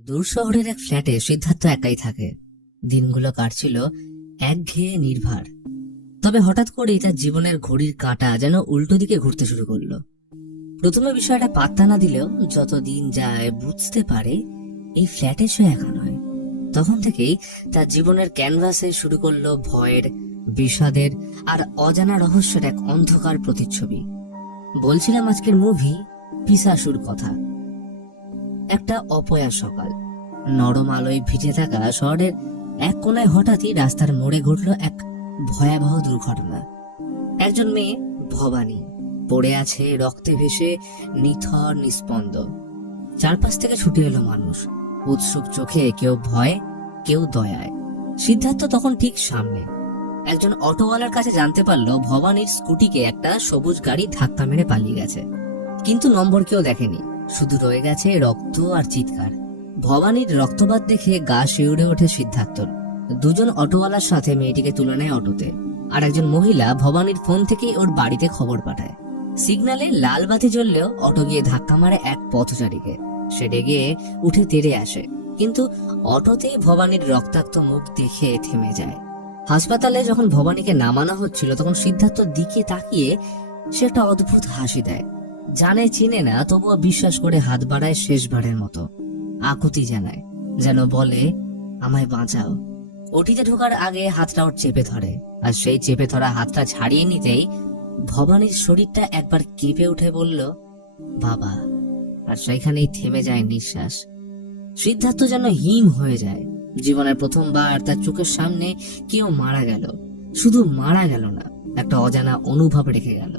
দূর শহরের এক ফ্ল্যাটে সিদ্ধার্থ একাই থাকে। দিনগুলো কাটছিল একঘেয়ে নির্ভার। তবে হঠাৎ করেই তার জীবনের ঘড়ির কাঁটা যেন উল্টো দিকে ঘুরতে শুরু করলো। প্রথমে বিষয়টা পাত্তা না দিলেও যত দিন যায় বুঝতে পারে এই ফ্ল্যাটে সে একা নয়। তখন থেকেই তার জীবনের ক্যানভাসে শুরু করলো ভয়ের, বিষাদের আর অজানা রহস্যের এক অন্ধকার প্রতিচ্ছবি। বলছিলাম আজকের মুভি পিশাসুর কথা। একটা অপয়া সকাল, নরম আলোয় ভিজে থাকা শহরের এক কোনায় হঠাৎই রাস্তার মোড়ে ঘটল এক ভয়াবহ দুর্ঘটনা। একজন মেয়ে, ভবানী, পড়ে আছে রক্তে ভেসে, নিথর নিস্পন্দ। চারপাশ থেকে ছুটে এলো মানুষ, উৎসুক চোখে, কেউ ভয়, কেউ দয়ায়। সিদ্ধার্থ তখন ঠিক সামনে। একজন অটোওয়ালার কাছে জানতে পারলো ভবানীর স্কুটিকে একটা সবুজ গাড়ি ধাক্কা মেরে পালিয়ে গেছে, কিন্তু নম্বর কেউ দেখেনি, শুধু রয়ে গেছে রক্ত আর চিৎকার। ভবানীর রক্তপাত দেখে গা শিউরে ওঠে সিদ্ধার্থর। দুজন অটোওয়ালার সাথে মেয়েটিকে তুলে নেয় অটোতে, আর একজন মহিলা ভবানীর ফোন থেকেই ওর বাড়িতে খবর পাঠায়। সিগন্যালে লাল বাতি জ্বললেও অটো গিয়ে ধাক্কা মারে এক পথচারীকে। সে রেগে উঠে তেড়ে আসে, কিন্তু অটোতে ভবানীর রক্তাক্ত মুখ দেখে থেমে যায়। হাসপাতালে যখন ভবানীকে নামানো হচ্ছিল তখন সিদ্ধার্থর দিকে তাকিয়ে সে একটা অদ্ভুত হাসি দেয়। জানে চিনে না, তবুও বিশ্বাস করে হাত বাড়ায় শেষবারের মতো, আকুতি জানায়, যেন বলে আমায় বাঁচাও। ওটিতে ঢোকার আগে হাতটা ওর চেপে ধরে, আর সেই চেপে ধরা হাতটা ছাড়িয়ে নিতেই ভবানীর শরীরটা একবার কেঁপে উঠে বলল বাবা, আর সেইখানেই থেমে যায় নিঃশ্বাস। সিদ্ধার্থ যেন হিম হয়ে যায়। জীবনের প্রথমবার তার চোখের সামনে কেউ মারা গেল, শুধু মারা গেল না, একটা অজানা অনুভব রেখে গেল।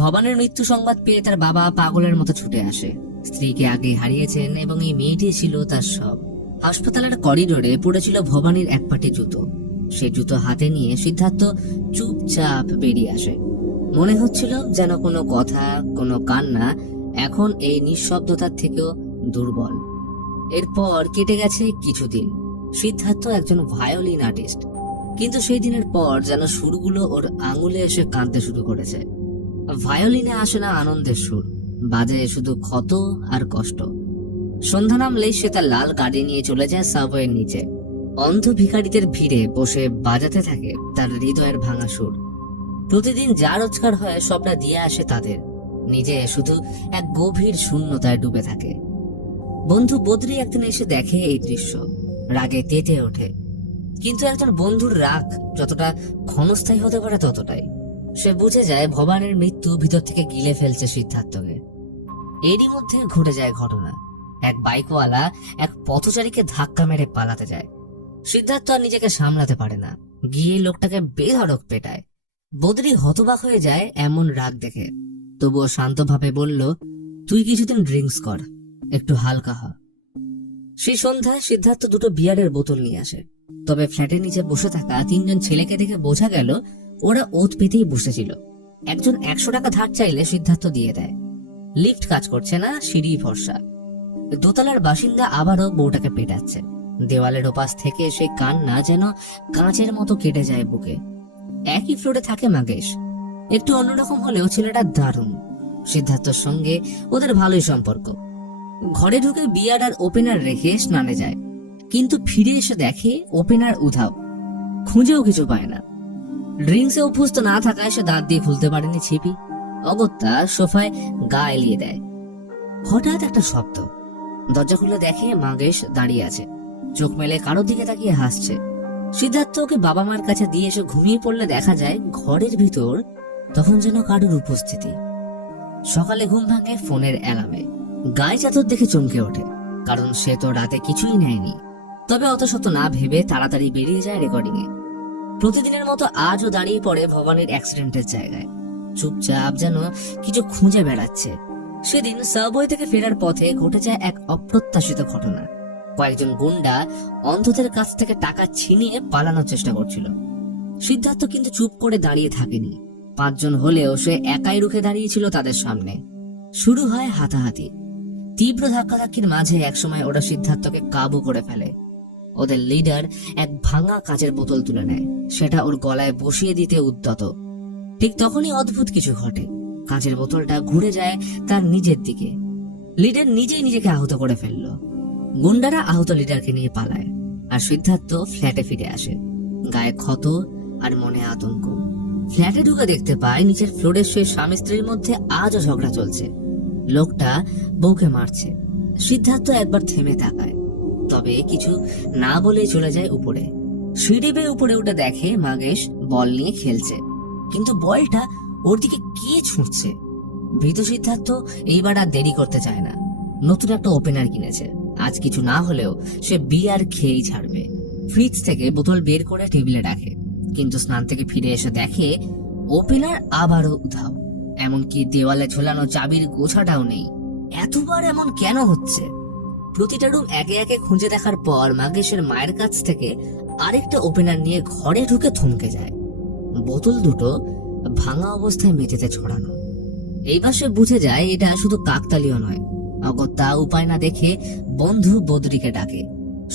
ভবানীর মৃত্যু সংবাদ পেয়ে তার বাবা পাগলের মতো ছুটে আসে। স্ত্রীকে আগে হারিয়েছেন এবং এই মেয়েটি ছিল তার সব। হাসপাতালের করিডোরে পড়েছিল ভবানীর এক পাটি জুতো। সে জুতো হাতে নিয়ে সিদ্ধার্থ চুপচাপ বেরিয়ে আসে। মনে হচ্ছিল যেন কোনো কথা, কোনো কান্না এখন এই নিঃশব্দতার থেকেও দুর্বল। এরপর কেটে গেছে কিছুদিন। সিদ্ধার্থ একজন ভায়োলিন আর্টিস্ট, কিন্তু সেই দিনের পর যেন সুরগুলো ওর আঙুলে এসে কাঁদতে শুরু করেছে। ভায়োলিনে আসে না আনন্দের সুর, বাজে শুধু ক্ষত আর কষ্ট। সন্ধ্যা নামলেই সে তার লাল গাড়ি নিয়ে চলে যায় সাবওয়ের নিচে। অন্ধ ভিখারিদের ভিড়ে বসে বাজাতে থাকে তার হৃদয়ের ভাঙা সুর। প্রতিদিন যা রোজগার হয় সবটা দিয়ে আসে তাদের, নিজে শুধু এক গভীর শূন্যতায় ডুবে থাকে। বন্ধু বদ্রি একদিন এসে দেখে এই দৃশ্য, রাগে তেতে ওঠে। কিন্তু একজন বন্ধুর রাগ যতটা ক্ষণস্থায়ী হতে পারে ততটাই। সে বুঝে যায় ভবানীর মৃত্যু ভিতর থেকে গিলে ফেলছে সিদ্ধার্থকে। এরই মধ্যে ঘটে যায় ঘটনা। এক বাইকওয়ালা এক পথচারীকে ধাক্কা মেরে পালাতে যায়। সিদ্ধার্থ আর নিজেকে সামলাতে পারে না, গিয়ে লোকটাকে বেধড়ক পেটায়। বদ্রি হতবাক হয়ে যায় এমন রাগ দেখে, তবুও শান্তভাবে বলল, তুই কিছুদিন ড্রিঙ্কস কর, একটু হালকা হ। সেই সন্ধ্যায় সিদ্ধার্থ দুটো বিয়ারের বোতল নিয়ে আসে। তবে ফ্ল্যাটের নিচে বসে থাকা তিনজন ছেলেকে দেখে বোঝা গেল ওরা ওত পেতেই বসেছিল। একজন 100 টাকা ধার চাইলে সিদ্ধার্থ দিয়ে দেয়। লিফট কাজ করছে না, সিঁড়ি ভরসা। দোতলার বাসিন্দা আবারও বউটাকে পেটাচ্ছে। দেওয়ালের ওপাশ থেকে সেই কান্না যেন কাঁচের মতো কেটে যায় বুকে। একই ফ্লোরে থাকে মাগেশ। একটু অন্যরকম হলেও ছেলেটা দারুণ। সিদ্ধার্থর সঙ্গে ওদের ভালোই সম্পর্ক। ঘরে ঢুকে বিয়ার আর ওপেনার রেখে স্নানে যায়, কিন্তু ফিরে এসে দেখে ওপেনার উধাও, খুঁজেও কিছু পায় না। ড্রিঙ্কসে অভ্যস্ত না থাকায় সে দাঁত দিয়ে খুলতে পারেনি ছিপি। অগত্যা সোফায় গা এলিয়ে দেয়। হঠাৎ একটা শব্দ। দরজা খুলে দেখে মাগেশ দাঁড়িয়ে আছে, চোখ মেলে কারোর দিকে তাকিয়ে হাসছে। সিদ্ধার্থ ওকে বাবা মার কাছে দিয়ে এসে ঘুমিয়ে পড়লে দেখা যায় ঘরের ভিতর তখন যেন কারোর উপস্থিতি। সকালে ঘুম ভাঙে ফোনের অ্যালার্মে। গায়ে চাদর দেখে চমকে ওঠে, কারণ সে তো রাতে কিছুই নেয়নি। তবে অত শত না ভেবে তাড়াতাড়ি বেরিয়ে যায় রেকর্ডিং এ। প্রতিদিনের মতো আজও দাঁড়িয়ে পড়ে ভবানীর অ্যাক্সিডেন্টের জায়গায়, চুপচাপ যেন কিছু খুঁজে বেড়াচ্ছে। সেদিন সাবওয়ে থেকে ফেরার পথে ঘটে যায় এক অপ্রত্যাশিত ঘটনা। কয়েকজন গুন্ডা অন্ধদের কাছ থেকে টাকা ছিনিয়ে পালানোর চেষ্টা করছিল। সিদ্ধার্থ কিন্তু চুপ করে দাঁড়িয়ে থাকেনি। 5 জন হলেও সে একাই রুখে দাঁড়িয়েছিল তাদের সামনে। শুরু হয় হাতাহাতি। তীব্র ধাক্কাধাক্কির মাঝে একসময় ওরা সিদ্ধার্থকে কাবু করে ফেলে। ওদের লিডার এক ভাঙা কাঁচের বোতল তুলে নেয়, সেটা ওর গলায় বসিয়ে দিতে উদ্যত। ঠিক তখনই অদ্ভুত কিছু ঘটে। কাঁচের বোতলটা ঘুরে যায় তার নিজের দিকে। লিডার নিজেই নিজেকে আহত করে ফেললো। গুন্ডারা আহত লিডারকে নিয়ে পালায়, আর সিদ্ধার্থ ফ্ল্যাটে ফিরে আসে, গায়ে ক্ষত আর মনে আতঙ্ক। ফ্ল্যাটে ঢুকে দেখতে পায় নিচের ফ্লোরে সে স্বামী স্ত্রীর মধ্যে আজও ঝগড়া চলছে। লোকটা বউকে মারছে। সিদ্ধার্থ একবার থেমে তাকায়, তবে কিছু না বলে চলে যায় উপরে। সিঁড়ি বেয়ে উপরে উঠে দেখে মাগেশ বল নিয়ে খেলছে, কিন্তু বলটা ওর দিকে কে ছুঁড়ছে। ভীত সিদ্ধার্থ এইবার আর দেরি করতে চায় না। নতুন একটা ওপেনার কিনেছে, আজ কিছু না হলেও সে বিয়ার খেয়েই ছাড়বে। ফ্রিজ থেকে বোতল বের করে টেবিলে রাখে, কিন্তু স্নান থেকে ফিরে এসে দেখে ওপেনার আবারও উধাও। এমনকি দেওয়ালে ঝোলানো চাবির গোছাটাও নেই। এতবার এমন কেন হচ্ছে? প্রতিটা রুম একে একে খুঁজে দেখার পর মাগেশের মায়ের কাছ থেকে আরেকটা ওপেনার নিয়ে ঘরে ঢুকে থমকে যায়। বোতল দুটো ভাঙা অবস্থায় মেঝেতে ছড়ানো। এইবার সে বুঝে যায় এটা শুধু কাকতালীয় নয়। অগত্যা উপায় না দেখে বন্ধু বদরিকে ডাকে।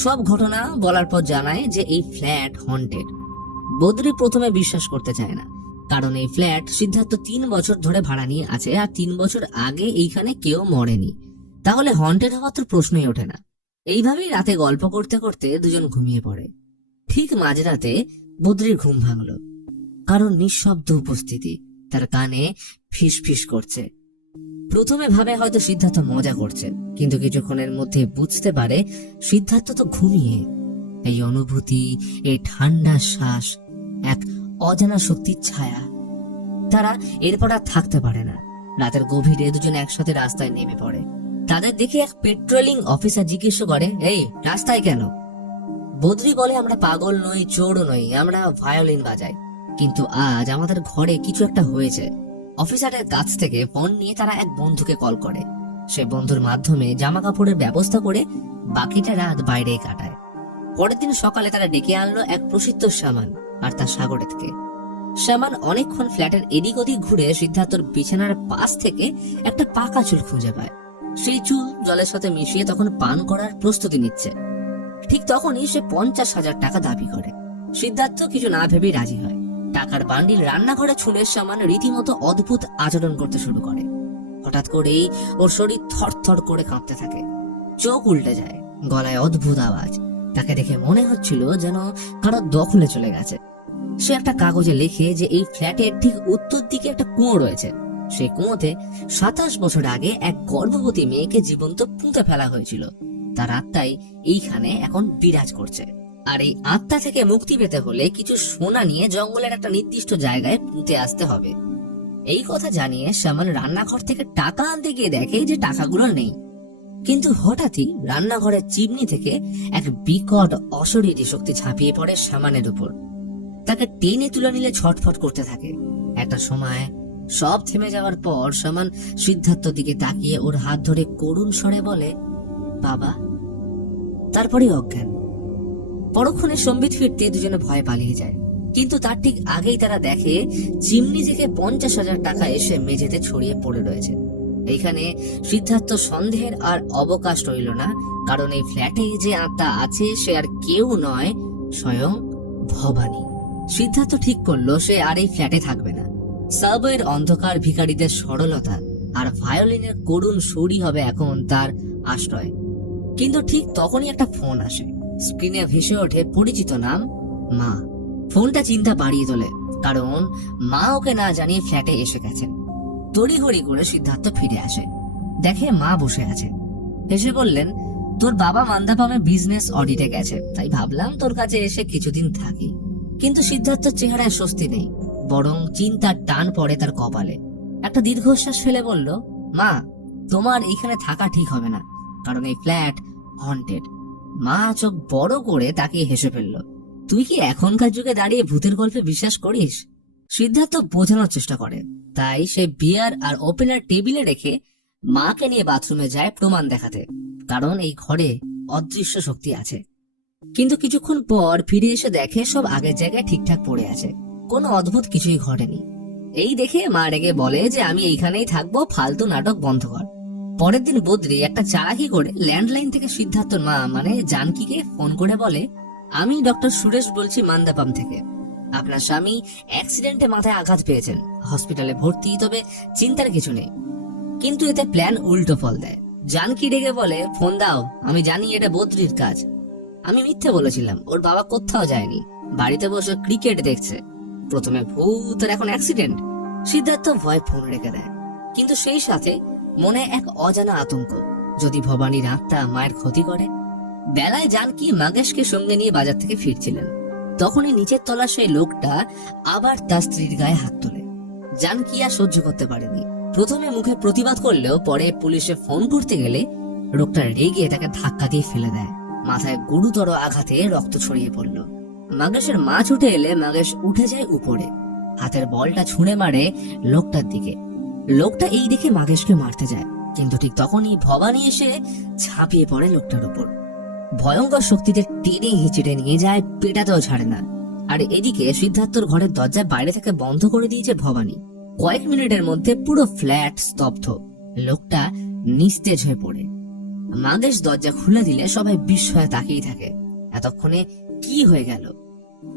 সব ঘটনা বলার পর জানায় যে এই ফ্ল্যাট হন্টেড। বদরি প্রথমে বিশ্বাস করতে চায় না, কারণ এই ফ্ল্যাট সিদ্ধার্থ 3 বছর ধরে ভাড়া নিয়ে আছে, আর 3 বছর আগে এইখানে কেউ মরেনি। তাহলে হন্টেড হওয়ার তো প্রশ্নই ওঠে না। এইভাবেই রাতে গল্প করতে করতে দুজন ঘুমিয়ে পড়ে। ঠিক মাঝরাতে বদরির ঘুম ভাঙলো, কারণ নিঃশব্দ উপস্থিতি তার কানে ফিস ফিস করছে। প্রথমে ভাবে হয়তো সিদ্ধার্থ মজা করছে, কিন্তু কিছুক্ষণের মধ্যে বুঝতে পারে সিদ্ধার্থ তো ঘুমিয়ে। এই অনুভূতি, এই ঠান্ডা শ্বাস, এক অজানা শক্তির ছায়া। তারা এরপর আর থাকতে পারে না। রাতের গভীরে দুজন একসাথে রাস্তায় নেমে পড়ে। তাদের দেখে এক পেট্রোলিং অফিসার জিজ্ঞেস করে, এই রাস্তায় কেন? বদরি বলে, আমরা পাগল নই, চোরও নই, আমরা ভায়োলিন বাজাই। কিন্তু আজ আমাদের ঘরে কিছু একটা হয়েছে। অফিসারের কাছ থেকে ফোন নিয়ে তারা এক বন্ধুকে কল করে। সে বন্ধুর মাধ্যমে জামা কাপড়ের ব্যবস্থা করে বাকিটা রাত বাইরেই কাটায়। পরের দিন সকালে তারা ডেকে আনলো এক প্রসিদ্ধ শামান আর তার সাগরেতকে। শামান অনেকক্ষণ ফ্ল্যাটের এদিক ওদিক ঘুরে সিদ্ধার্থর বিছানার পাশ থেকে একটা পাকা চুল খুঁজে পায়। সেই চুল জলের সাথে মিশিয়ে তখন পান করার প্রস্তুতি নিচ্ছে। ঠিক তখনই সে 50,000 টাকা দাবি করে। সিদ্ধার্থ কিছু না ভেবেই রাজি হয়। টাকার বান্ডিল রান্নাঘরে ছুঁড়ে শামান রীতিমতো অদ্ভুত আচরণ করতে শুরু করে। হঠাৎ করেই ওর শরীর থরথর করে কাঁপতে থাকে, চোখ উল্টে যায়, গলায় অদ্ভুত আওয়াজ। তাকে দেখে মনে হচ্ছিল যেন কারো দখলে চলে গেছে। সে একটা কাগজে লেখে যে এই ফ্ল্যাটের ঠিক উত্তর দিকে একটা কুয়ো রয়েছে। সেই কুয়োতে 27 বছর আগে এক গর্ভবতী মেয়েকে জীবন্ত পুঁতে ফেলা হয়েছিল। তার আত্মাই এইখানে এখন বিরাজ করছে। আর এই আত্মা থেকে মুক্তি পেতে হলে কিছু সোনা নিয়ে জঙ্গলের একটা নির্দিষ্ট জায়গায় পুঁতে আসতে হবে। এই কথা জানিয়ে শামান রান্নাঘর থেকে টাকা আনতে গিয়ে দেখে যে টাকাগুলো নেই। কিন্তু হঠাৎই রান্নাঘরের চিমনি থেকে এক বিকট অশরীরী শক্তি ঝাঁপিয়ে পড়ে শামানের উপর। তাকে টেনে তুলে নিলে ছটফট করতে থাকে। একটা সময় সব থেমে যাওয়ার পর শামান সিদ্ধার্থর দিকে তাকিয়ে ওর হাত ধরে করুণ স্বরে বলে, বাবা। তারপরে অজ্ঞান। পরক্ষণে সম্বিত ফিরতে দুজনে ভয় পালিয়ে যায়। কিন্তু তার ঠিক আগেই তারা দেখে চিমনি থেকে 50,000 টাকা এসে মেঝেতে ছড়িয়ে পড়ে রয়েছে। এইখানে সিদ্ধার্থ সন্দেহের আর অবকাশ রইল না, কারণ এই ফ্ল্যাটে যে আত্মা আছে সে আর কেউ নয়, স্বয়ং ভবানী। সিদ্ধার্থ ঠিক করলো সে আর এই ফ্ল্যাটে থাকবে না। সাবওয়ের অন্ধকার, ভিখারিদের সরলতা আর ভায়োলিনের করুণ সুরই হবে এখন তার আশ্রয়। কিন্তু ঠিক তখনই একটা ফোন আসে। স্ক্রিনে ভেসে ওঠে পরিচিত নাম, মা। ফোনটা চিন্তা বাড়িয়ে তোলে, কারণ মা ওকে না জানিয়ে ফ্ল্যাটে এসে গেছেন। তড়িঘড়ি করে সিদ্ধার্থ ফিরে আসে, দেখে মা বসে আছে। হেসে বললেন, তোর বাবা মান্দাপামে বিজনেস অডিটে গেছে, তাই ভাবলাম তোর কাছে এসে কিছুদিন থাকি। কিন্তু সিদ্ধার্থর চেহারায় স্বস্তি নেই, বরং চিন্তার টান পড়ে তার কপালে। একটা দীর্ঘশ্বাস ফেলে বলল, মা, তোমার এখানে থাকা ঠিক হবে না, কারণ এই ফ্ল্যাট হন্টেড। মা চোখ বড় করে তাকে হেসে ফেলল, তুই কি এখনকার যুগে দাঁড়িয়ে ভূতের গল্পে বিশ্বাস করিস? সিদ্ধার্থ বোঝানোর চেষ্টা করে, তাই সে বিয়ার আর ওপেনার টেবিলে রেখে মাকে নিয়ে বাথরুমে যায় প্রমাণ দেখাতে, কারণ এই ঘরে অদৃশ্য শক্তি আছে। কিন্তু কিছুক্ষণ পর ফিরে এসে দেখে সব আগের জায়গায় ঠিকঠাক পড়ে আছে, কোনো অদ্ভুত কিছুই ঘটেনি। এই দেখে মা রেগে বলে যে আমি এইখানেই থাকবো, ফালতু নাটক বন্ধ কর। পরের দিন বদ্রি একটা চালাকি করে ল্যান্ডলাইন থেকে সিদ্ধার্থর মা মানে জানকীকে ফোন করে বলে, আমি ডক্টর সুরেশ বলছি মান্দাপাম থেকে। আপনার স্বামী অ্যাক্সিডেন্টে মাথায় আঘাত পেয়েছেন, হসপিটালে ভর্তি, তবে চিন্তার কিছু নেই। কিন্তু এতে প্ল্যান উল্টো ফল দেয়। জানকি রেগে বলে, ফোন দাও, আমি জানি এটা বদ্রির কাজ। আমি মিথ্যে বলেছিলাম, ওর বাবা কোথাও যায়নি, বাড়িতে বসে ক্রিকেট দেখছে। প্রথমে ভূত আর এখন অ্যাক্সিডেন্ট। সিদ্ধার্থ ভয় ফোন রেখে দেয়, কিন্তু সেই সাথে মনে এক অজানা আতঙ্ক, যদি ভবানীর আত্মা মায়ের ক্ষতি করে। বেলায় জানকি মাগেশকে সঙ্গে নিয়ে বাজার থেকে ফিরছিলেন, তখনই নিচের তলা সেই লোকটা আবার তার স্ত্রীর গায়ে হাত তোলে। জানকি আর সহ্য করতে পারেনি। প্রথমে মুখে প্রতিবাদ করলেও পরে পুলিশে ফোন করতে গেলে লোকটা রেগে তাকে ধাক্কা দিয়ে ফেলে দেয়। মাথায় গুরুতর আঘাতে রক্ত ছড়িয়ে পড়ল। মাগেশের মা ছুটে এলে মাগেশ উঠে যায় উপরে, হাতের বলটা ছুঁড়ে মারে লোকটার দিকে। লোকটা এই দেখে মাগেশকে মারতে যায়, কিন্তু ঠিক তখনই ভবানী এসে ঝাঁপিয়ে পড়ে লোকটার উপর। ভয়ঙ্কর শক্তিতে টেনে হিচড়ে নিয়ে যায়, পেটাতেও ছাড়ে না। আর এদিকে সিদ্ধার্থর ঘরের দরজা বাইরে থেকে বন্ধ করে দিয়েছে ভবানী। কয়েক মিনিটের মধ্যে পুরো ফ্ল্যাট স্তব্ধ, লোকটা নিস্তেজ হয়ে পড়ে। মাগেশ দরজা খুলে দিলে সবাই বিস্ময়ে তাকিয়ে থাকে, এতক্ষণে কি হয়ে গেল।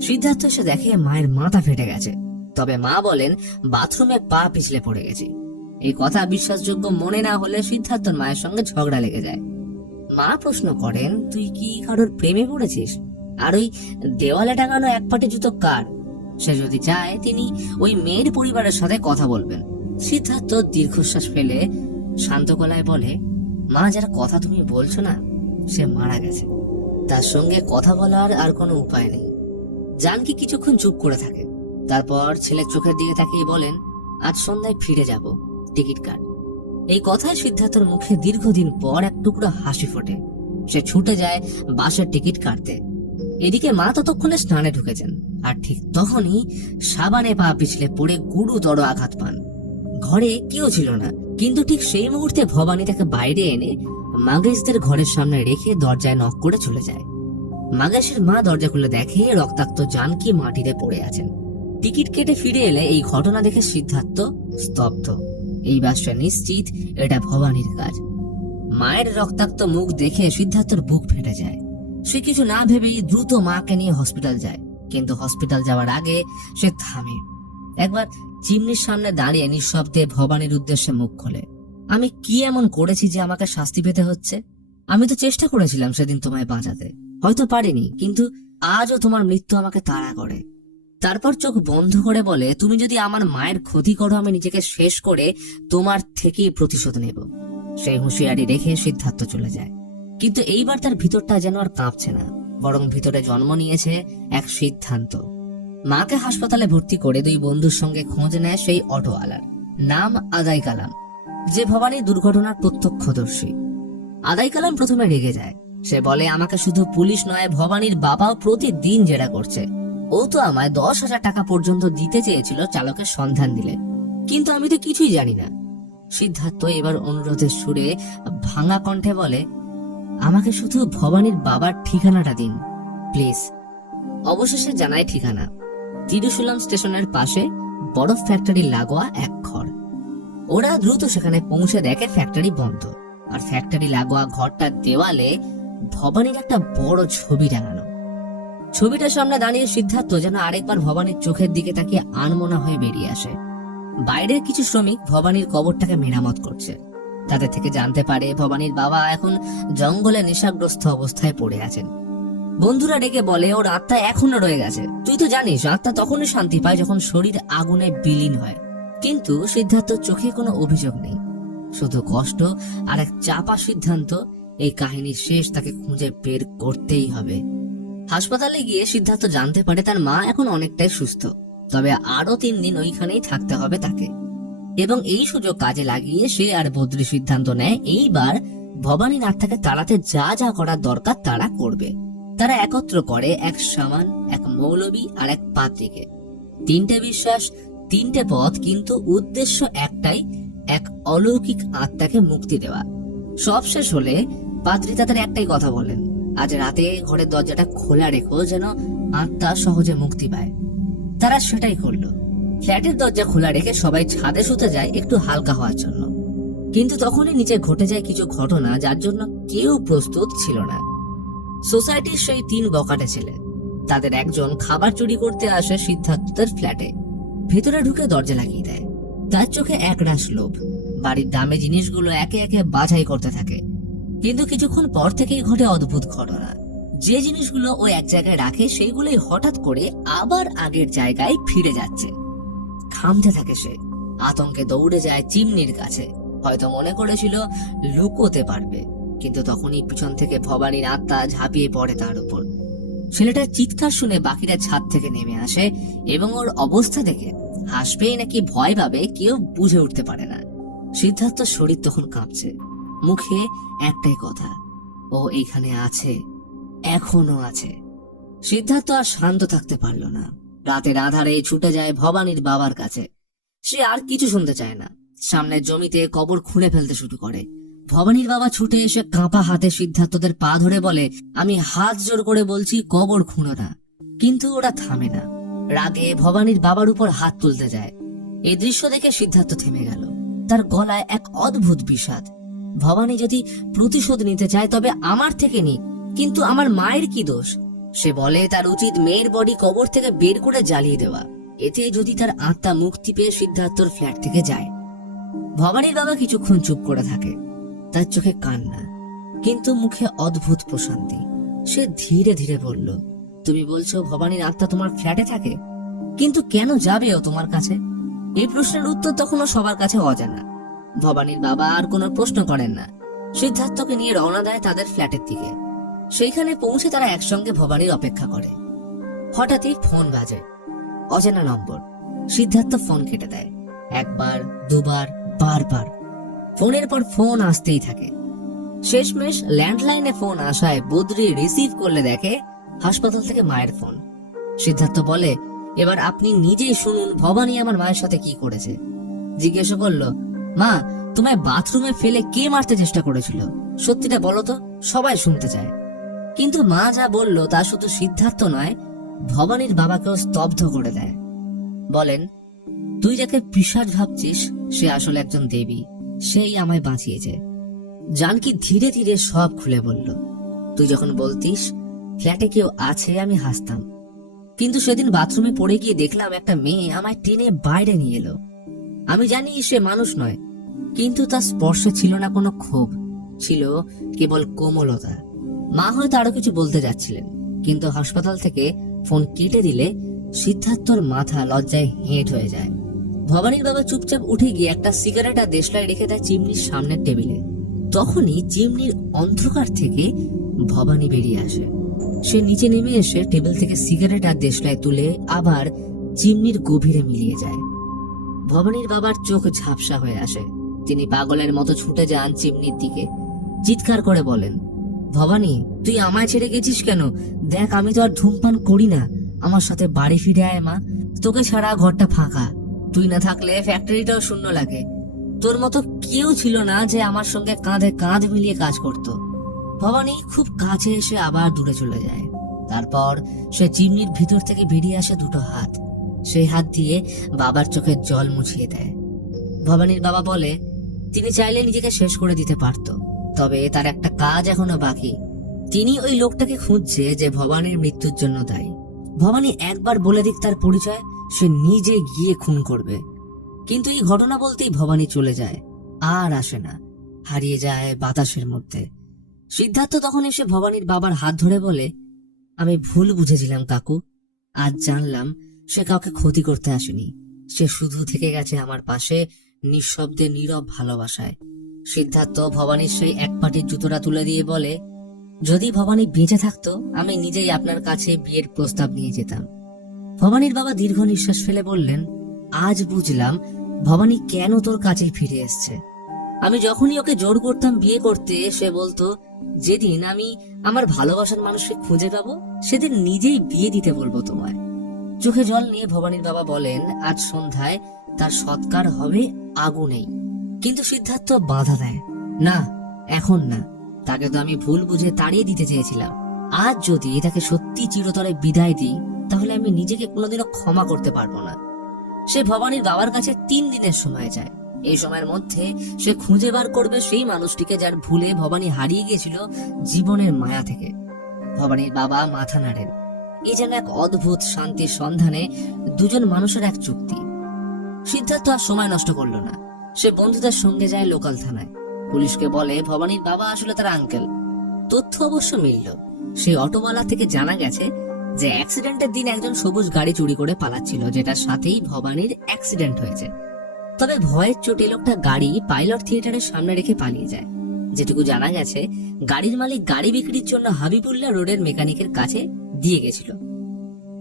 সিদ্ধার্থ এসে দেখে মায়ের মাথা ফেটে গেছে, তবে মা বলেন বাথরুমে পা পিছলে পড়ে গেছে। এই কথা বিশ্বাসযোগ্য মনে না হলে সিদ্ধার্থর মায়ের সঙ্গে ঝগড়া লেগে যায়। মা প্রশ্ন করেন, তুই কি কারোর প্রেমে পড়েছিস? আর ওই দেওয়ালে টাঙানো এক পাটি জুতো কার? সে যদি চায় তিনি ওই মেয়ের পরিবারের সাথে কথা বলবেন। সিদ্ধার্থ দীর্ঘশ্বাস ফেলে শান্ত গলায় বলে, মা, যার কথা তুমি বলছো না, সে মারা গেছে। তার সঙ্গে কথা বলার আর কোনো উপায় নেই। জানকি কিছুক্ষণ চুপ করে থাকে, তারপর ছেলের চোখের দিকে তাকিয়ে বলেন, আজ সন্ধ্যায় ফিরে যাব, টিকিট কাট। এই কথায় সিদ্ধার্থর মুখে দীর্ঘদিন পর এক টুকরো হাসি ফোটে। সে ছুটে যায় বাসের টিকিট কাটতে। এদিকে মা ততক্ষণে স্নানে ঢুকেছেন, আর ঠিক তখনই সাবানে পা পিছলে পড়ে গুরুতর আঘাত পান। ঘরে কেউ ছিল না, কিন্তু ঠিক সেই মুহূর্তে ভবানী তাকে বাইরে এনে মাগেশদের ঘরের সামনে রেখে দরজায় নক করে চলে যায়। মাগেশের মা দরজা খুলে দেখে রক্তাক্ত জানকি মাটিতে পড়ে আছেন। টিকিট কেটে ফিরে এলে এই ঘটনা দেখে সিদ্ধার্থ স্তব্ধ। এই বাসটা নিশ্চিত এটা ভবানীর কাজ। মায়ের রক্তাক্ত মুখ দেখে সিদ্ধার্থর বুক ফেটে যায়। সে কিছু না ভেবেই দ্রুত মাকে নিয়ে হসপিটাল যায়, কিন্তু হসপিটাল যাওয়ার আগে সে থামে। একবার চিমনির সামনে দাঁড়িয়ে নিঃশব্দে ভবানীর উদ্দেশ্যে মুখ খোলে, আমি কি এমন করেছি যে আমাকে শাস্তি পেতে হচ্ছে? আমি তো চেষ্টা করেছিলাম সেদিন তোমায় বাঁচাতে, হয়তো পারিনি, কিন্তু আজও তোমার মৃত্যু আমাকে তাড়া করে। তারপর চোখ বন্ধ করে বলে, তুমি যদি আমার মায়ের ক্ষতি করো, আমি নিজেকে শেষ করে তোমার থেকেই প্রতিশোধ নেব। সেই হুঁশিয়ারি রেখে সিদ্ধার্থ চলে যায়, কিন্তু এইবার তার ভিতরটা যেন আর কাঁপছে না, বরং ভিতরে জন্ম নিয়েছে এক সিদ্ধান্ত। মাকে হাসপাতালে ভর্তি করে দুই বন্ধুর সঙ্গে খোঁজ নেয় সেই অটোওয়ালার, নাম আদাই কালাম, যে ভবানীর দুর্ঘটনার প্রত্যক্ষদর্শী। আদাই কালাম প্রথমে রেগে যায়। সে বলে, আমাকে শুধু পুলিশ নয়, ভবানীর বাবাও প্রতিদিন জেরা করছে। ও তো আমায় 10,000 টাকা পর্যন্ত দিতে চেয়েছিল চালকের সন্ধান দিলে, কিন্তু আমি তো কিছুই জানি না। সিদ্ধার্থ এবার অনুরোধের সুরে ভাঙা কণ্ঠে বলে, আমাকে শুধু ভবানীর বাবার ঠিকানাটা দিন প্লিজ। অবশেষে জানায় ঠিকানা, তিরুশুলাম স্টেশনের পাশে বরফ ফ্যাক্টরি লাগোয়া এক ঘর। ওরা দ্রুত সেখানে পৌঁছে দেখে ফ্যাক্টরি বন্ধ, আর ফ্যাক্টরি লাগোয়া ঘরটার দেওয়ালে ভবানীর একটা বড় ছবি টাঙানো। ছবিটার সামনে দাঁড়িয়ে সিদ্ধার্থ যেন আরেকবার ভবানীর চোখের দিকে তাকিয়ে আনমনা হয়ে বেরিয়ে আসে। বাইরের কিছু শ্রমিক ভবানীর কবরটাকে মেরামত করছে। তাদের থেকে জানতে পারে ভবানীর বাবা এখন জঙ্গলে নেশাগ্রস্ত অবস্থায় পড়ে আছেন। বন্ধুরা ডেকে বলে, ওর আত্মা এখনো রয়ে গেছে। তুই তো জানিস আত্মা তখনই শান্তি পায় যখন শরীর আগুনে বিলীন হয়। কিন্তু সিদ্ধার্থর চোখে কোনো অভিযোগ নেই, শুধু কষ্ট আর এক চাপা সিদ্ধান্ত, এই কাহিনীর শেষ তাকে খুঁজে বের করতেই হবে। হাসপাতালে গিয়ে সিদ্ধার্থ জানতে পারে তার মা এখন অনেকটাই সুস্থ, তবে আরো 3 দিন ওইখানেই থাকতে হবে তাকে। এবং এই সুযোগ কাজে লাগিয়ে সে আর বদ্রি সিদ্ধান্ত নেয় এইবার ভবানীর আত্মাকে তাড়াতে যা যা করার দরকার তারা করবে। তারা একত্র করে এক শামান, এক মৌলবী আর এক পাদ্রীকে। 3টে বিশ্বাস, 3টে পথ, কিন্তু উদ্দেশ্য একটাই, এক অলৌকিক আত্মাকে মুক্তি দেওয়া। সব শেষ হলে পাদ্রী তাদের একটাই কথা বলেন, আজ রাতে ঘরের দরজাটা খোলা রেখো যেন আত্মা সহজে মুক্তি পায়। তারা সেটাই করলো। ফ্ল্যাটের দরজা খোলা রেখে সবাই ছাদে শুতে যায় একটু হালকা হওয়ার জন্য, কিন্তু তখনই নিচে ঘটে যায় কিছু ঘটনা যার জন্য কেউ প্রস্তুত ছিল না। সোসাইটির সেই 3 বকাটে ছেলে, তাদের একজন খাবার চুরি করতে আসে সিদ্ধার্থের ফ্ল্যাটে। ভেতরে ঢুকে দরজা লাগিয়ে দেয়। তার চোখে একরাশ লোভ, বাড়ির দামি জিনিসগুলো একে একে বাছাই করতে থাকে। কিন্তু কিছুক্ষণ পর থেকেই ঘটে অদ্ভুত ঘটনা। যে জিনিসগুলো ও এক জায়গায় রাখে সেইগুলোই হঠাৎ করে আবার আগের জায়গায় ফিরে যাচ্ছে। থামতে থাকে সে, আতঙ্কে দৌড়ে যায় চিমনির কাছে। হয়তো মনে করেছিল লুকোতে পারবে, কিন্তু তখনই পিছন থেকে ভবানীর আত্মা ঝাঁপিয়ে পড়ে তার উপর। ছেলেটার চিৎকার শুনে বাকিরা ছাদ থেকে নেমে আসে এবং ওর অবস্থা দেখে হাসবেই নাকি ভয় পাবে কেউ বুঝে উঠতে পারে না। সিদ্ধার্থর শরীর তখন কাঁপছে, মুখে একটাই কথা, ও এইখানে আছে, এখনো আছে। সিদ্ধার্থ আর শান্ত থাকতে পারল না। রাতের আধারে ছুটে যায় ভবানীর বাবার কাছে। সে আর কিছু শুনতে চায় না। সামনের জমিতে কবর খুঁড়ে ফেলতে শুরু করে। ভবানীর বাবা ছুটে এসে কাঁপা হাতে সিদ্ধার্থদের পা ধরে বলে, আমি হাত জোর করে বলছি কবর খুঁড়ো না। কিন্তু ওরা থামে না। রাগে ভবানীর বাবার উপর হাত তুলতে যায়। এই দৃশ্য দেখে সিদ্ধার্থ থেমে গেল। তার গলায় এক অদ্ভুত বিষাদ। ভবানী যদি প্রতিশোধ নিতে চায় তবে আমার থেকে নিক, কিন্তু আমার মায়ের কি দোষ? সে বলে তার উচিত মেয়ের বডি কবর থেকে বের করে জ্বালিয়ে দেওয়া। এতে যদি তার আত্মা মুক্তি পেয়ে সিদ্ধার্থর ফ্ল্যাট থেকে যায়। ভবানীর বাবা কিছুক্ষণ চুপ করে থাকে। তার চোখে কান্না, কিন্তু মুখে অদ্ভুত প্রশান্তি। সে ধীরে ধীরে বলল, তুমি বলছো ভবানীর আত্মা তোমার ফ্ল্যাটে থাকে, কিন্তু কেন যাবে ও তোমার কাছে? এই প্রশ্নের উত্তর তখনও সবার কাছে অজানা। ভবানীর বাবা আর কোনো প্রশ্ন করেন না। সিদ্ধার্থকে নিয়ে রওনা দেয় তাদের ফ্ল্যাটের দিকে। সেইখানে পৌঁছে তারা একসঙ্গে ভবানীর অপেক্ষা করে। হঠাৎই ফোন বাজে, অজানা নম্বর। সিদ্ধার্থ ফোন কেটে দেয়। একবার, দুবার, বারবার ফোনের পর ফোন আসতেই থাকে। শেষমেশ ল্যান্ডলাইনে ফোন আসায় বদ্রি রিসিভ করলে দেখে হাসপাতাল থেকে মায়ের ফোন। সিদ্ধার্থ বলে, এবার আপনি নিজেই শুনুন ভবানী আমার মায়ের সাথে কি করেছে। জিজ্ঞেস করল, মা, তোমায় বাথরুমে ফেলে কে মারতে চেষ্টা করেছিল? সত্যিটা বলো তো, সবাই শুনতে চায়। কিন্তু মা যা বলল তা শুধু সিদ্ধার্থ নয়, ভবানীর বাবাকেও স্তব্ধ করে দেয়। বলেন, তুই যাকে পিশাচ ভাবছিস সে আসলে একজন দেবী। সেই আমায় বাঁচিয়েছে। জানকি ধীরে ধীরে সব খুলে বলল। তুই যখন বলতিস ফ্ল্যাটে কেউ আছে, আমি হাসতাম। কিন্তু সেদিন বাথরুমে পড়ে গিয়ে দেখলাম একটা মেয়ে আমায় টেনে বাইরে নিয়ে এলো। আমি জানি সে মানুষ নয়, কিন্তু তার স্পর্শে ছিল না কোনো ক্ষোভ, ছিল কেবল কোমলতা। মা হয়তো আরো কিছু বলতে যাচ্ছিলেন, কিন্তু হাসপাতাল থেকে ফোন কেটে দিলে সিদ্ধার্থর মাথা লজ্জায় হেঁট হয়ে যায়। ভবানীর বাবা চুপচাপ উঠে গিয়ে একটা সিগারেট আর দেশলাই রেখে দেয় চিমনির সামনের টেবিলে। তখনই চিমনির অন্ধকার থেকে ভবানী বেরিয়ে আসে। সে নিচে নেমে এসে টেবিল থেকে সিগারেট আর দেশলাই তুলে আবার চিমনির গভীরে মিলিয়ে যায়। ভবানীর বাবার চোখ ঝাপসা হয়ে আসে। তিনি পাগলের মতো ছুটে যান চিমনির দিকে। চিৎকার করে বলেন, ভবানী, তুই আমায় ছেড়ে গেছিস কেন? দেখ, আমি তো আর ধূমপান করি না। আমার সাথে বাড়ি ফিরে আয় মা। তোকে ছাড়া ঘরটা ফাঁকা। তুই না থাকলে ফ্যাক্টরিটাও শূন্য লাগে। তোর মতো কেউ ছিল না যে আমার সঙ্গে কাঁধে কাঁধ মিলিয়ে কাজ করত। ভবানী খুব কাছে এসে আবার দূরে চলে যায়। তারপর সে চিমনির ভিতর থেকে বেরিয়ে আসে দুটো হাত। সেই হাত দিয়ে বাবার চোখের জল মুছিয়ে দেয়। ভবানীর বাবা বলে, তিনি চাইলে নিজেকে শেষ করে দিতে পারত, তবে তার একটা কাজ এখনো বাকি। তিনি ওই লোকটাকে খুঁজছে যে ভবানীর মৃত্যুর জন্য দায়ী। ভবানী একবার বলে দিক তার পরিচয়, সে নিজে গিয়ে খুন করবে। কিন্তু এই ঘটনা বলতেই ভবানী চলে যায়, আর আসে না, হারিয়ে যায় বাতাসের মধ্যে। সিদ্ধার্থ তখন এসে ভবানীর বাবার হাত ধরে বলে, আমি ভুল বুঝেছিলাম কাকু। আজ জানলাম সে কাউকে ক্ষতি করতে আসেনি। সে শুধু থেকে গেছে আমার পাশে, নিঃশব্দে নীরব ভালোবাসায়। সিদ্ধার্থ ভবানীর সেই এক পাটির জুতোটা তুলে দিয়ে বলে, যদি ভবানী বেঁচে থাকতো আমি নিজেই আপনার কাছে বিয়ের প্রস্তাব নিয়ে যেতাম। ভবানীর বাবা দীর্ঘ নিঃশ্বাস ফেলে বললেন, আজ বুঝলাম ভবানী কেন তোর কাছে ফিরে এসছে। আমি যখনই ওকে জোর করতাম বিয়ে করতে, সে বলতো, যেদিন আমি আমার ভালোবাসার মানুষকে খুঁজে পাবো সেদিন নিজেই বিয়ে দিতে বলবো তোমায়। চোখে জল নিয়ে ভবানীর বাবা বলেন, আজ সন্ধ্যায় তার সৎকার হবে আগুনেই। কিন্তু সিদ্ধার্থ বাধা দেয়, না, এখন না। তাকে তো আমি ভুল বুঝে তাড়িয়ে দিতে চেয়েছিলাম। আজ যদি তাকে সত্যি চিরতরে বিদায় দিই তাহলে আমি নিজেকে কোনোদিনও ক্ষমা করতে পারবো না। সে ভবানীর বাবার কাছে 3 দিনের সময় চায়। এই সময়ের মধ্যে সে খুঁজে বার করবে সেই মানুষটিকে যার ভুলে ভবানী হারিয়ে গিয়েছিল জীবনের মায়া থেকে। ভবানীর বাবা মাথা নাড়েন। এ যেন এক অদ্ভুত শান্তির সন্ধানে দুজন মানুষের এক চুক্তি। সিদ্ধার্থ আর সময় নষ্ট করলো না। সে বন্ধুদের সঙ্গে যায় লোকাল থানায়। পুলিশকে বলে ভবানীর বাবা আসলে তার আঙ্কেল। তথ্য অবশ্য মিলল। সেই অটোওয়ালা থেকে জানা গেছে যে অ্যাক্সিডেন্টের দিন একজন সবুজ গাড়ি চুরি করে পালাচ্ছিল, যেটার সাথেই ভবানীর অ্যাক্সিডেন্ট হয়েছে। তবে ভয়ের চোটে লোকটা গাড়ি পাইলট থিয়েটারের সামনে রেখে পালিয়ে যায়। যেটুকু জানা গেছে, গাড়ির মালিক গাড়ি বিক্রির জন্য হাবিবুল্লাহ রোডের মেকানিকের কাছে দিয়ে গেছিল।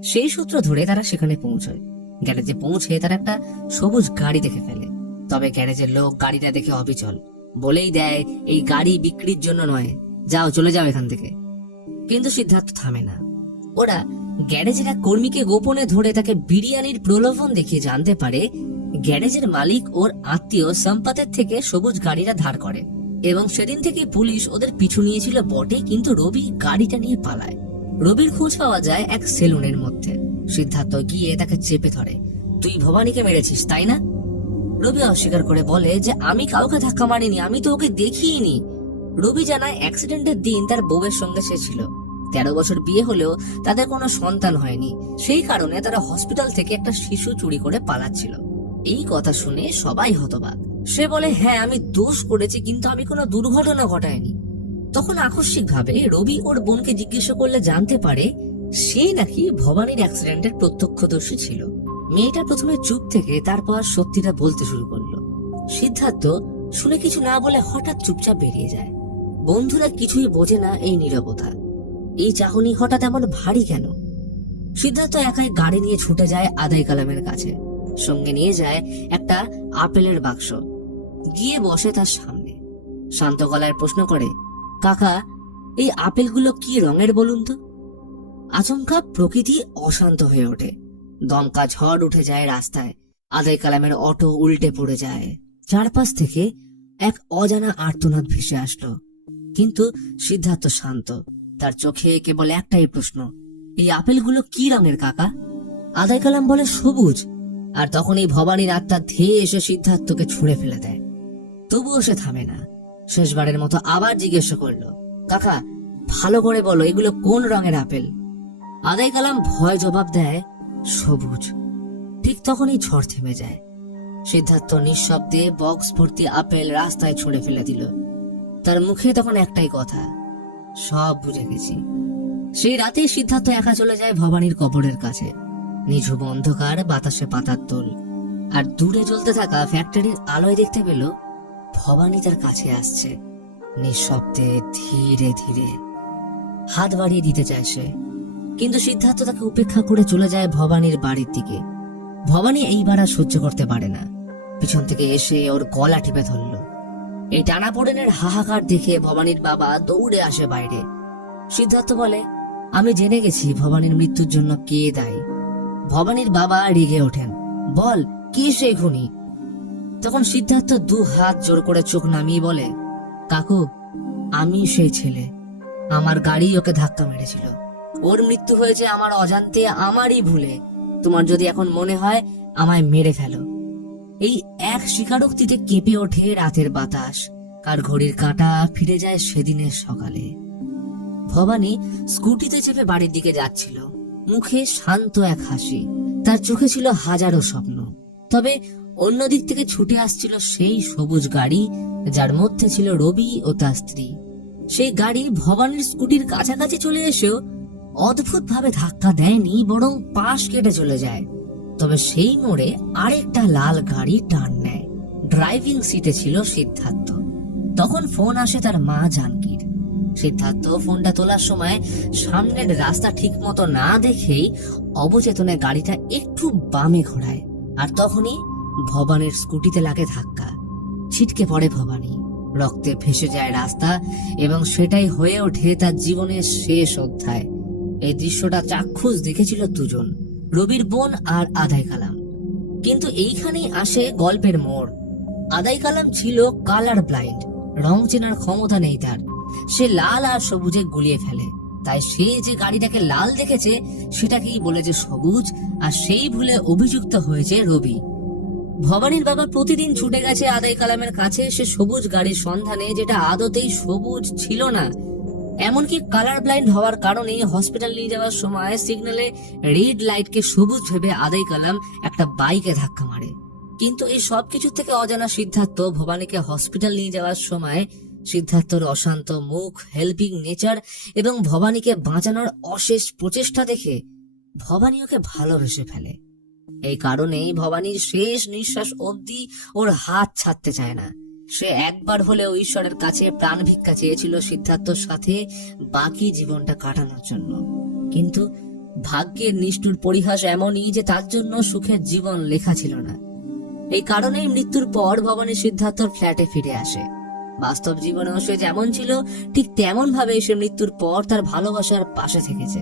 সেই সূত্র ধরে তারা সেখানে পৌঁছয়। গ্যারেজে পৌঁছে তারা একটা সবুজ গাড়ি দেখে ফেলে। তবে গ্যারেজের লোক গাড়িটা দেখে অবিচল, বলেই দেয় এই গাড়ি বিক্রির জন্য নয়, যাও চলে যাও এখান থেকে। কিন্তু সিদ্ধার্থ থামে না। ওরা গ্যারেজের এক কর্মীকে গোপনে ধরে তাকে বিরিয়ানির প্রলোভন দেখিয়ে জানতে পারে গ্যারেজের মালিক ওর আত্মীয় সম্পাতের থেকে সবুজ গাড়িটা ধার করে, এবং সেদিন থেকে পুলিশ ওদের পিছু নিয়েছিল বটে, কিন্তু রবি গাড়িটা নিয়ে পালায়। রবির খোঁজ পাওয়া যায় এক সেলুনের মধ্যে। সিদ্ধার্থ গিয়ে তাকে চেপে ধরে, তুই ভবানীকে মেরেছিস তাই না? রবি অস্বীকার করে বলে যে আমি কাউকে ধাক্কা মারিনি, আমি তো ওকে দেখিনি। রবি জানায় অ্যাক্সিডেন্টের দিন তার বউয়ের সঙ্গে সে ছিল। 13 বছর বিয়ে হলেও তাদের কোনো সন্তান হয়নি, সেই কারণে তারা হসপিটাল থেকে একটা শিশু চুরি করে পালাচ্ছিল। এই কথা শুনে সবাই হতবাক। সে বলে, হ্যাঁ আমি দোষ করেছি, কিন্তু আমি কোনো দুর্ঘটনা ঘটাইনি। তখন আকস্মিকভাবে রবি ওর বোনকে জিজ্ঞেস করলে জানতে পারে সে নাকি ভবানীর অ্যাক্সিডেন্টের প্রত্যক্ষদর্শী ছিল। মেয়েটা প্রথমে চুপ থেকে তারপর সত্যিটা বলতে শুরু করলো। সিদ্ধার্থ শুনে কিছু না বলে হঠাৎ চুপচাপ বেরিয়ে যায়। বন্ধুরা কিছুই বোঝে না এই নীরবতা, এই চাহনি হঠাৎ এমন ভারী কেন। সিদ্ধার্থ একাই গাড়ি নিয়ে ছুটে যায় আদাই কালামের কাছে। সঙ্গে নিয়ে যায় একটা আপেলের বাক্স, গিয়ে বসে তার সামনে। শান্ত গলায় প্রশ্ন করে, কাকা এই আপেলগুলো কি রঙের বলুন তো? আচমকা প্রকৃতি অশান্ত হয়ে ওঠে। দমকা ঝড় উঠে যায় রাস্তায়। আদাই কালামের অটো উল্টে পড়ে যায়। চারপাশ থেকে এক অজানা আর্তনাদ ভেসে আসলো। কিন্তু সিদ্ধার্থ শান্ত, তার চোখে কেবল একটাই প্রশ্ন, এই আপেলগুলো কি রঙের কাকা? আদাই কালাম বলে সবুজ। আর তখনই ভবানীর আত্মা ধেয়ে এসে সিদ্ধার্থকে ছুঁড়ে ফেলে দেয়। তবুও সে থামে না। শেষবারের মতো আবার জিজ্ঞেস করলো, কাকা ভালো করে বলো এগুলো কোন রঙের আপেল? আদাই কালাম ভয় জবাব দেয়, সবুজ। ঠিক তখনই ঝড় থেমে যায়। সিদ্ধার্থ নিঃশব্দে বক্স ভর্তি আপেল রাস্তায় ছুঁড়ে ফেলে দিল। তার মুখে তখন একটাই কথা, সব বুঝে গেছি। সেই রাতে সিদ্ধার্থ একা চলে যায় ভবানীর কবরের কাছে। নিঝুম অন্ধকার, বাতাসে পাতার দোল, আর দূরে জ্বলতে থাকা ফ্যাক্টরির আলোয় দেখতে পেল ভবানী তার কাছে আসছে, নিঃশব্দে ধীরে ধীরে। হাত বাড়িয়ে দিতে চায় সে, কিন্তু সিদ্ধার্থ তাকে উপেক্ষা করে চলে যায় ভবানীর বাড়ির দিকে। ভবানী এইবার আর সহ্য করতে পারে না। পিছন থেকে এসে ওর গলা টিপে ধরল। এই টানাপোড়েনের হাহাকার দেখে ভবানীর বাবা দৌড়ে আসে বাইরে। সিদ্ধার্থ বলে, আমি জেনে গেছি ভবানীর মৃত্যুর জন্য কে দায়ী। ভবানীর বাবা রেগে ওঠেন, বল কে সে খুনি? তখন সিদ্ধার্থ 2 হাত জোর করে চোখ নামিয়ে বলে, কাকু আমি সেই ছেলে, আমার গাড়ি ওকে ধাক্কা মেরেছিল। ওর মৃত্যু হয়েছে আমার অজান্তে, আমারই ভুলে। তোমার যদি এখন মনে হয় আমায় মেরে ফেলো। এই এক স্বীকারোক্তিতে কেঁপে ওঠে রাতের বাতাস, আর ঘড়ির কাঁটা ফিরে যায় সেদিনের সকালে। ভবানী স্কুটিতে চেপে বাড়ির দিকে যাচ্ছিল, মুখে শান্ত এক হাসি। তার চোখে ছিল হাজারো স্বপ্ন। তবে অন্যদিক থেকে ছুটে আসছিল সেই সবুজ গাড়ি, যার মধ্যে ছিল রবি ও তার স্ত্রী। সেই গাড়ি ভবানীর স্কুটির কাছাকাছি চলে এসেও অদ্ভুত ভাবে ধাক্কা দেয়নি, বরং পাশ কেটে চলে যায়। তবে সেই মোড়ে আরেকটা লাল গাড়ি টার্ন নেয়। ড্রাইভিং সিটে ছিল সিদ্ধার্থ। তখন ফোন আসে তার মা জানকীর। সিদ্ধার্থ ফোনটা তোলার সময় সামনের রাস্তা ঠিক মতো না দেখেই অবচেতনে গাড়িটা একটু বামে ঘোরায়, আর তখনই ভবানীর স্কুটিতে লাগে ধাক্কা। ছিটকে পড়ে ভবানী, রক্তে ভেসে যায় রাস্তা, এবং সেটাই হয়ে ওঠে তার জীবনের শেষ অধ্যায়। এই দৃশ্যটা চাক্ষুষ দেখেছিল দুজন, রবির বোন আর আদাই কালাম। কিন্তু এইখানেই আসে গল্পের মোড়। আদাই কালাম ছিল কালার ব্লাইন্ড, রং চেনার ক্ষমতা নেই তার। সে লাল আর সবুজে গুলিয়ে ফেলে, তাই সে যে গাড়িটাকে লাল দেখেছে সেটাকেই বলেছে সবুজ, আর সেই ভুলে অভিযুক্ত হয়েছে রবি। ভবানীর বাবা প্রতিদিন ছুটে গেছে আদাই কালামের কাছে সে সবুজ গাড়ির সন্ধানে, যেটা আদতেই সবুজ ছিল না। এমনকি কালার ব্লাইন্ড হওয়ার কারণে হসপিটাল নিয়ে যাওয়ার সময় সিগন্যালে রেড লাইটকে সবুজ ভেবে আদাই কালাম একটা বাইকে ধাক্কা মারে। কিন্তু এই সবকিছু থেকে অজানা সিদ্ধার্থ ভবানীকে হসপিটাল নিয়ে যাওয়ার সময় সিদ্ধার্থর অশান্ত মুখ, হেল্পিং নেচার এবং ভবানীকে বাঁচানোর অশেষ প্রচেষ্টা দেখে ভবানী ওকে ভালোবেসে ফেলে। এই কারণেই ভবানীর শেষ নিঃশ্বাস অবধি ওর হাত ছাড়তে চায় না। সে একবার হলেও ঈশ্বরের কাছে প্রাণ ভিক্ষা চেয়েছিল সিদ্ধার্থর সাথে বাকি জীবনটা কাটানোর জন্য। কিন্তু ভাগ্যের নিষ্ঠুর পরিহাস এমনই যে তার জন্য সুখের জীবন লেখা ছিল না। এই কারণেই মৃত্যুর পর ভবানী সিদ্ধার্থর ফ্ল্যাটে ফিরে আসে। বাস্তব জীবনেও সে যেমন ছিল ঠিক তেমন ভাবে সে মৃত্যুর পর তার ভালোবাসার পাশে থেকেছে।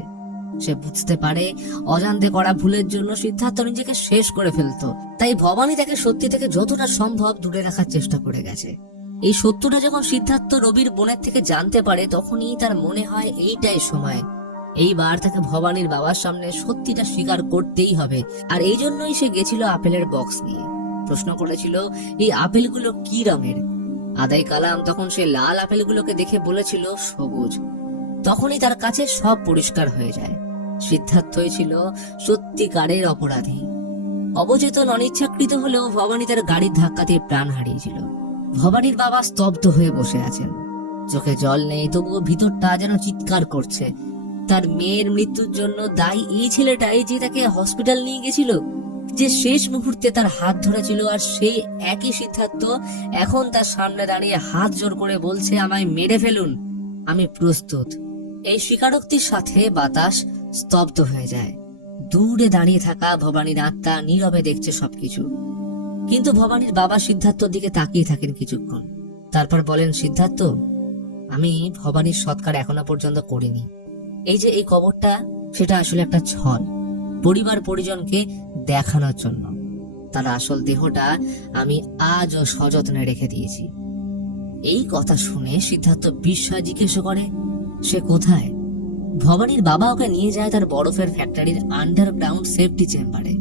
সে বুঝতে পারে অজান্তে করা ভুলের জন্য সিদ্ধার্থ নিজেকে শেষ করে ফেলতো, তাই ভবানী তাকে সত্যি থেকে যতটা সম্ভব দূরে রাখার চেষ্টা করে গেছে। এই সত্যটা যখন সিদ্ধার্থ রবির বোনের থেকে জানতে পারে তখনই তার মনে হয় এইটাই সময়, এইবার তাকে ভবানীর বাবার সামনে সত্যিটা স্বীকার করতেই হবে। আর এই জন্যই সে গেছিল আপেলের বক্স নিয়ে। প্রশ্ন করেছিল এই আপেলগুলো কি রঙের। আদাই কালাম তখন সে লাল আপেলগুলোকে দেখে বলেছিল সবুজ। তখনই তার কাছে সব পরিষ্কার হয়ে যায়। সিদ্ধার্থই ছিল সত্যিকারের অপরাধী। অবচেতন অনিচ্ছাকৃত হলেও ভবানী তার গাড়ির ধাক্কাতে প্রাণ হারিয়েছিল। ভবানীর বাবা স্তব্ধ হয়ে বসে আছেন, চোখে জল নেই, তবুও ভিতরটা যেন চিৎকার করছে। তার মেয়ের মৃত্যুর জন্য দায়ী এই ছেলেটাই যে তাকে হসপিটাল নিয়ে গেছিল, যে শেষ মুহূর্তে তার হাত ধরেছিল। আর সেই একই সিদ্ধার্থ এখন তার সামনে দাঁড়িয়ে হাত জোর করে বলছে আমায় মেরে ফেলুন, আমি প্রস্তুত। এই স্বীকারোক্তির সাথে বাতাস স্তব্ধ হয়ে যায়। দূরে দাঁড়িয়ে থাকা ভবানীর আত্মা নীরবে দেখছে সবকিছু। কিন্তু ভবানীর বাবা সিদ্ধার্থর দিকে তাকিয়ে থাকেন কিছুক্ষণ, তারপর বলেন সিদ্ধার্থ, আমি ভবানীর সৎকার এখনো পর্যন্ত করিনি। এই যে এই কবরটা, সেটা আসলে একটা ছল, পরিবার পরিজনকে দেখানোর জন্য। তার আসল দেহটা আমি আজও সযত্নে রেখে দিয়েছি। এই কথা শুনে সিদ্ধার্থ বিস্ময়ে জিজ্ঞেস করে সে কোথায়। ভবানীর বাবা ওকে নিয়ে যায় তার বরফের ফ্যাক্টরির আন্ডারগ্রাউন্ড সেফটি চেম্বারে।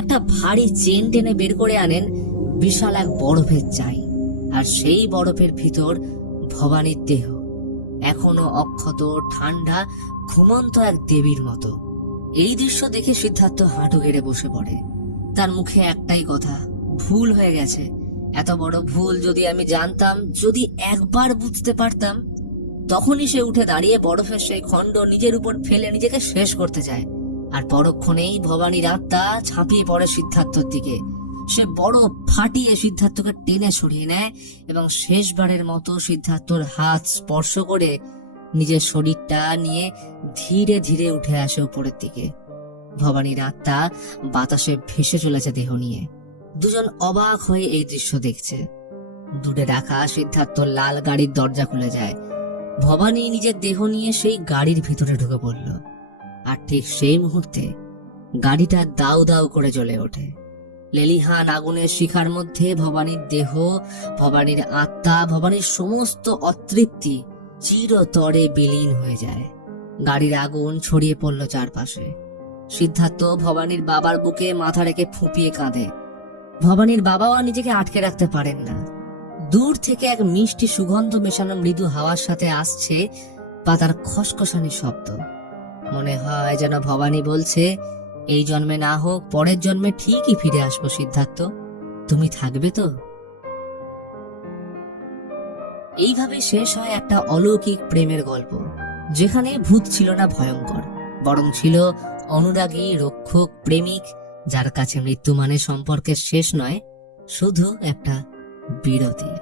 একটা ভারী চেন টেনে বের করে আনেন বিশাল এক বরফের চাই, আর সেই বরফের ভিতর ভবানীর দেহ এখনো অক্ষত, ঠান্ডা, ঘুমন্ত এক দেবীর মতো। এই দৃশ্য দেখে সিদ্ধার্থ হাঁটু গেড়ে বসে পড়ে। তার মুখে একটাই কথা, ভুল হয়ে গেছে। এত বড় ভুল যদি আমি জানতাম, যদি একবার বুঝতে পারতাম। তখনই সে উঠে দাঁড়িয়ে বরফের সেই খণ্ড নিজের উপর ফেলে নিজেকে শেষ করতে যায়। আর পরক্ষণেই ভবানীর আত্মা ঝাঁপিয়ে পড়ে সিদ্ধার্থর দিকে। সে বরফ ফাটিয়ে সিদ্ধার্থকে টেনে সরিয়ে নেয় এবং শেষবারের মতো সিদ্ধার্থর হাত স্পর্শ করে নিজের শরীরটা নিয়ে ধীরে ধীরে উঠে আসে উপরের দিকে। ভবানীর আত্মা বাতাসে ভেসে চলেছে দেহ নিয়ে। দুজন অবাক হয়ে এই দৃশ্য দেখছে। দূরে রাখা সিদ্ধার্থর লাল গাড়ির দরজা খুলে যায়। ভবানী নিজের দেহ নিয়ে সেই গাড়ির ভিতরে ঢুকে পড়ল। আর ঠিক সেই মুহূর্তে গাড়িটা দাউ দাউ করে জ্বলে ওঠে। লেলিহান আগুনের শিখার মধ্যে ভবানীর দেহ, ভবানীর আত্মা, ভবানীর সমস্ত অতৃপ্তি চিরতরে বিলীন হয়ে যায়। গাড়ির আগুন ছড়িয়ে পড়ল চারপাশে। সিদ্ধার্থ ভবানীর বাবার বুকে মাথা রেখে ফুঁপিয়ে কাঁদে। ভবানীর বাবাও নিজেকে আটকে রাখতে পারেন না। দূর থেকে এক মিষ্টি সুগন্ধ মেশানো মৃদু হাওয়ার সাথে আসছে পাতার খসখসানি শব্দ। মনে হয় যেন ভবানী বলছে, এই জন্মে না হোক পরের জন্মে ঠিকই ফিরে আসবো সিদ্ধার্থ, তুমি থাকবে তো। এইভাবে শেষ হয় একটা অলৌকিক প্রেমের গল্প, যেখানে ভূত ছিল না ভয়ঙ্কর, বরং ছিল অনুরাগী রক্ষক প্রেমিক, যার কাছে মৃত্যু মানে সম্পর্কের শেষ নয়, শুধু একটা বিরতি।